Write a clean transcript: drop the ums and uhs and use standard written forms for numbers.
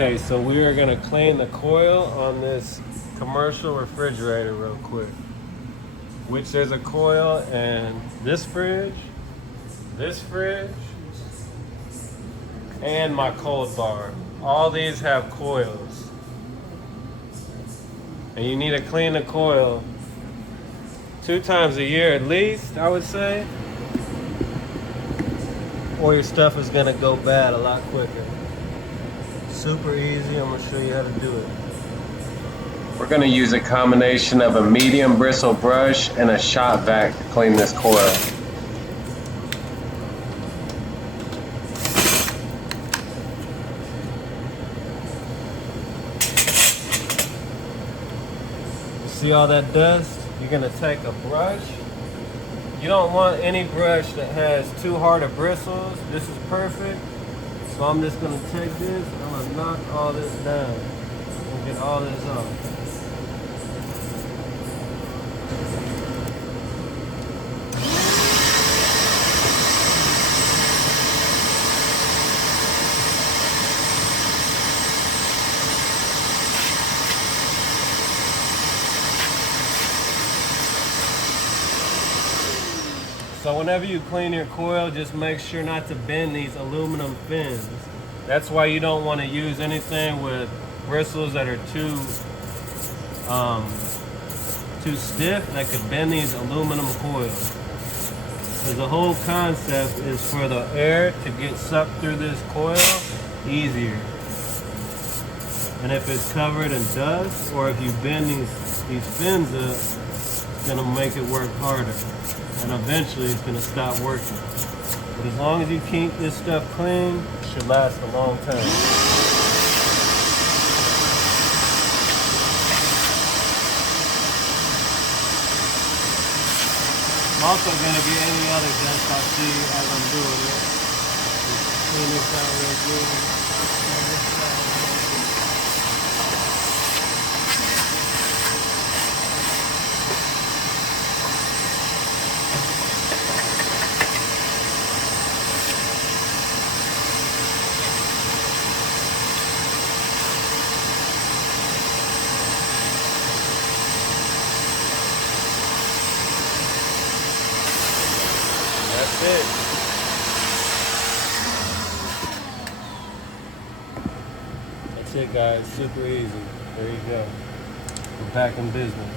Okay, so we are gonna clean the coil on this commercial refrigerator real quick. Which there's a coil in this fridge, and my cold bar. All these have coils. And you need to clean the coil 2 times a year at least, I would say. Or your stuff is gonna go bad a lot quicker. Super easy, I'm gonna show you how to do it. We're gonna use a combination of a medium bristle brush and a shop vac to clean this coil. See all that dust? You're gonna take a brush. You don't want any brush that has too hard of bristles. This is perfect. So I'm just gonna take this, I'm gonna knock all this down and get all this off. So whenever you clean your coil, just make sure not to bend these aluminum fins. That's why you don't want to use anything with bristles that are too stiff that could bend these aluminum coils. Because the whole concept is for the air to get sucked through this coil easier. And if it's covered in dust, or if you bend these fins up, it's gonna make it work harder. And eventually it's gonna stop working. But as long as you keep this stuff clean, it should last a long time. I'm also gonna get any other dust I see as I'm doing it. Just clean this out real good. That's it. That's it, guys. Super easy. There you go. We're back in business.